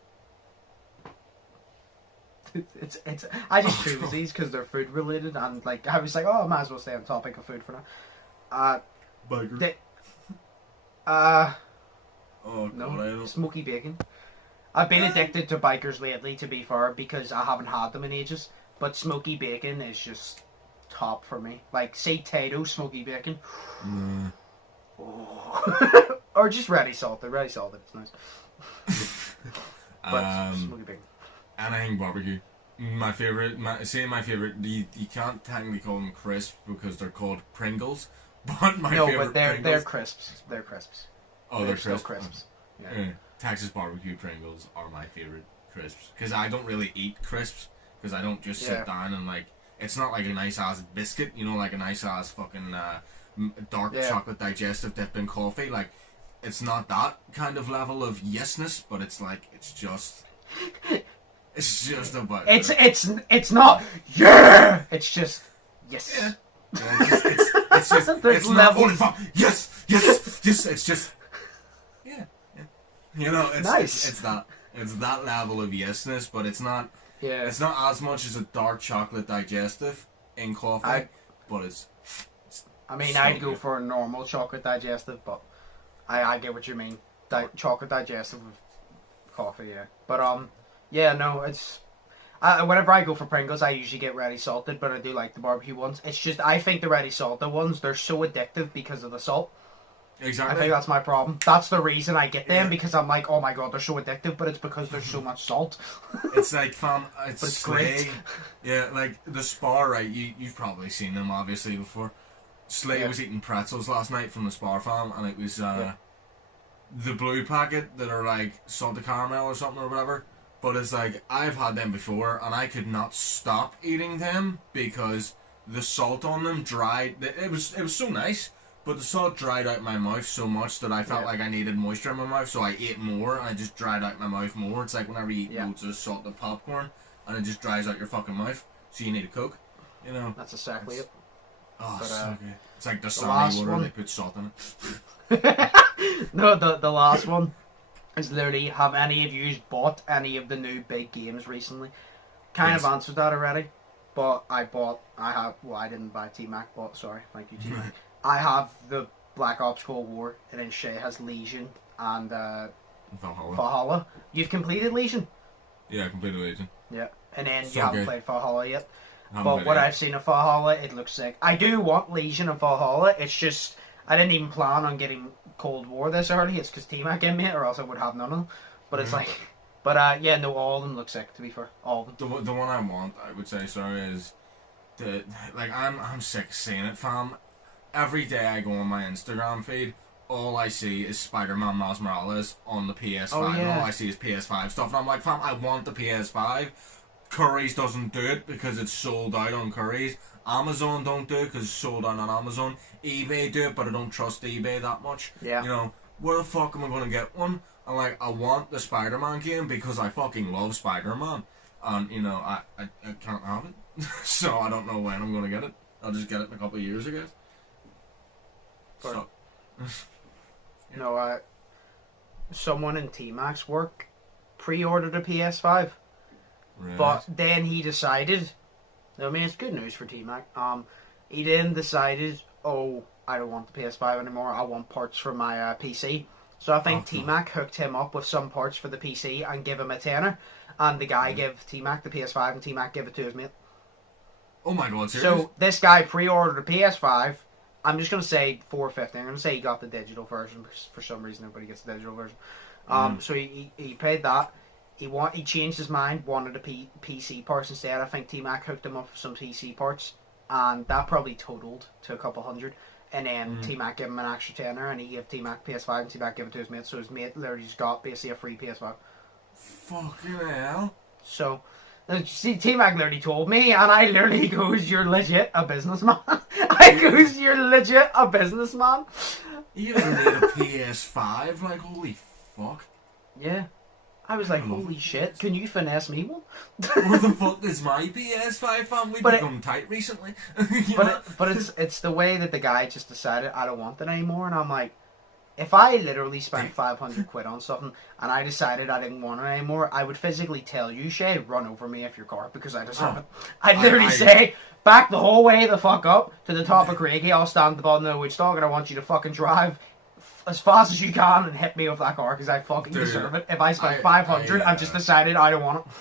I just choose these because they're food related, and, like, I was like, I might as well stay on topic of food for now. Burger. Oh, God, no, smoky bacon. I've been addicted to bikers lately, to be fair, because I haven't had them in ages. But smoky bacon is just... top for me. Like, say Tato, smoky bacon. Mm. Oh. Or just ready salted. Ready salted, it's nice. But smoky bacon. Anything barbecue. My favorite, you can't technically call them crisps because they're called Pringles. But my favorite but they're Pringles, crisps. They're crisps. Oh, they're still crisps. Yeah. Texas barbecue Pringles are my favorite crisps because I don't really eat crisps because I don't just sit down and like it's not like a nice ass biscuit, you know, like a nice ass fucking dark chocolate digestive dipped in coffee. Like it's not that kind of level of yesness, but it's like it's just about it's not it's just yes. Yeah. It's just There's it's not levels. holy fuck yes it's just yeah. You know, it's nice. It's that level of yesness, but it's not. Yeah. It's not as much as a dark chocolate digestive in coffee, but it's I'd go for a normal chocolate digestive, but I get what you mean. Chocolate digestive with coffee, yeah. But it's. Whenever I go for Pringles, I usually get ready salted, but I do like the barbecue ones. It's just I think the ready salted ones they're so addictive because of the salt. Exactly. I think that's my problem. That's the reason I get them because I'm like, oh my god, they're so addictive, but it's because there's so much salt. It's like, fam, it's great. Yeah, like the Spar, right? You've probably seen them obviously before. Slay was eating pretzels last night from the Spar farm, and it was the blue packet that are like salted caramel or something or whatever. But it's like I've had them before, and I could not stop eating them because the salt on them dried. It was so nice. But the salt dried out my mouth so much that I felt like I needed moisture in my mouth, so I ate more, and it just dried out my mouth more. It's like whenever you eat loads of salted popcorn, and it just dries out your fucking mouth, so you need a Coke, you know. That's exactly it. Oh, but, so good. It's like the last water, one. they put salt in it. No, the last one is literally, have any of you bought any of the new big games recently? Kind of answered that already, but I didn't buy T-Mac, but sorry, thank you T-Mac. I have the Black Ops Cold War, and then Shay has Legion and Valhalla. You've completed Legion? Yeah, I completed Legion. Yeah, and then you haven't played Valhalla yet. But what I've seen of Valhalla, it looks sick. I do want Legion and Valhalla. It's just I didn't even plan on getting Cold War this early. It's because T-Mac gave me it, or else I would have none of them. But it's like, all of them look sick. To be fair, all of them. The one I want, I would say, is I'm sick of seeing it, fam. Every day I go on my Instagram feed, all I see is Spider-Man Miles Morales on the PS5. Oh, yeah. And all I see is PS5 stuff. And I'm like, fam, I want the PS5. Curry's doesn't do it because it's sold out on Curry's. Amazon don't do it because it's sold out on Amazon. eBay do it, but I don't trust eBay that much. Yeah. You know, where the fuck am I going to get one? I'm like, I want the Spider-Man game because I fucking love Spider-Man. And, you know, I can't have it. So I don't know when I'm going to get it. I'll just get it in a couple of years, I guess. So. Someone in T-Mac's work pre-ordered a PS5, Right. but then he decided. I mean, it's good news for T-Mac. He then decided, I don't want the PS5 anymore. I want parts for my PC. So I think T-Mac hooked him up with some parts for the PC and gave him a tenner, and the guy gave T-Mac the PS5, and T-Mac gave it to his mate. Oh my god, seriously? So this guy pre-ordered a PS5. I'm just going to say $450. I'm going to say he got the digital version because for some reason nobody gets the digital version. So he paid that. He changed his mind, wanted a PC parts instead. I think T-Mac hooked him up with some PC parts, and that probably totaled to a couple hundred. And then T-Mac gave him an extra tenner, and he gave T-Mac PS5, and T-Mac gave it to his mate. So his mate literally just got basically a free PS5. Fucking hell. So, see, T-Mac literally told me, and I literally goes, "You're legit a businessman." I goes, "You're legit a businessman." You don't need a PS5, like, holy fuck. Yeah. I was like, holy shit, can you finesse me one? Where the fuck is my PS5 fam? We've become tight recently. but it's the way that the guy just decided I don't want it anymore, and I'm like, if I literally spent 500 quid on something and I decided I didn't want it anymore, I would physically tell you, Shay, run over me if your car because I deserve it. I'd literally say, back the whole way the fuck up to the top of Craigie, I'll stand at the bottom of the Woodstock and I want you to fucking drive as fast as you can and hit me with that car because I fucking deserve it. If I spent 500, I've just decided I don't want it.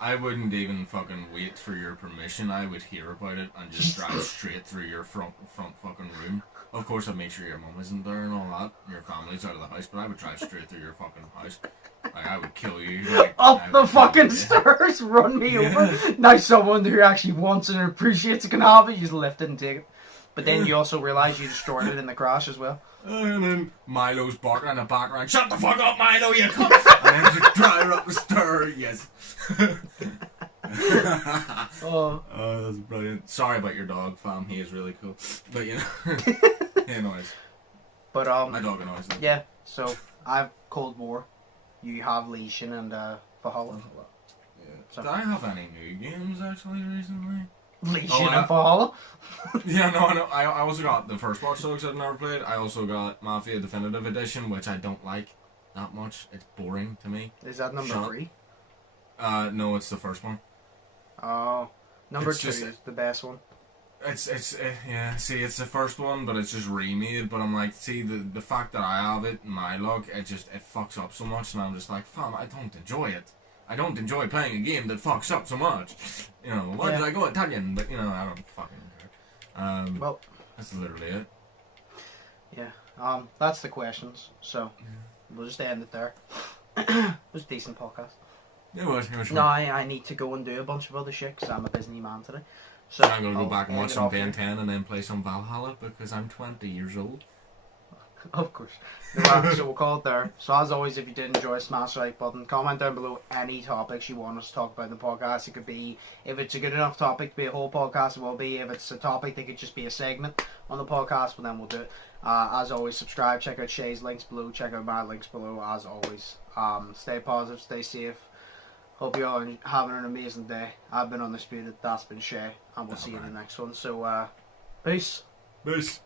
I wouldn't even fucking wait for your permission. I would hear about it and just drive straight through your front fucking room. Of course, I'd make sure your mum isn't there and all that. Your family's out of the house, but I would drive straight through your fucking house. Like, I would kill you. Like, Up the fucking stairs, run me over. Now someone who actually wants and appreciates it can have it, you just lift it and take it. But then you also realise you destroyed it in the crash as well. And then Milo's barking in the background, shut the fuck up, Milo, you cunt! And then just drive her up the stairs, yes. Oh, that's brilliant. Sorry about your dog, fam. He is really cool. But, you know, he annoys. But, my dog annoys them. Yeah, so I've Cold War. You have Legion and Valhalla. Yeah. So. Did I have any new games, actually, recently? Legion and Valhalla? Yeah, no, I know. I also got the first Watch Dogs I've never played. I also got Mafia Definitive Edition, which I don't like that much. It's boring to me. Is that number 3? No, it's the first one. Oh, number 2 is the best one. Yeah. See, it's the first one, but it's just remade. But I'm like, see, the fact that I have it in my log, it fucks up so much, and I'm just like, fam, I don't enjoy it. I don't enjoy playing a game that fucks up so much. You know, why did I go Italian? But, you know, I don't fucking care. Well, that's literally it. Yeah. That's the questions. So, we'll just end it there. It was a decent podcast. It was fun. No, I need to go and do a bunch of other shit because I'm a busy man today. So I'm going to go back and watch some Ben 10 and then play some Valhalla because I'm 20 years old. Of course. So we'll call it there. So as always, if you did enjoy, smash the like button. Comment down below any topics you want us to talk about in the podcast. It could be, if it's a good enough topic to be a whole podcast, it will be. If it's a topic that could just be a segment on the podcast, well then we'll do it. As always, subscribe, check out Sheas' links below, check out my links below, as always. Stay positive, stay safe. Hope you all are having an amazing day. I've been Undisputed, that's been Shay, and we'll see you in the next one. So, peace. Peace.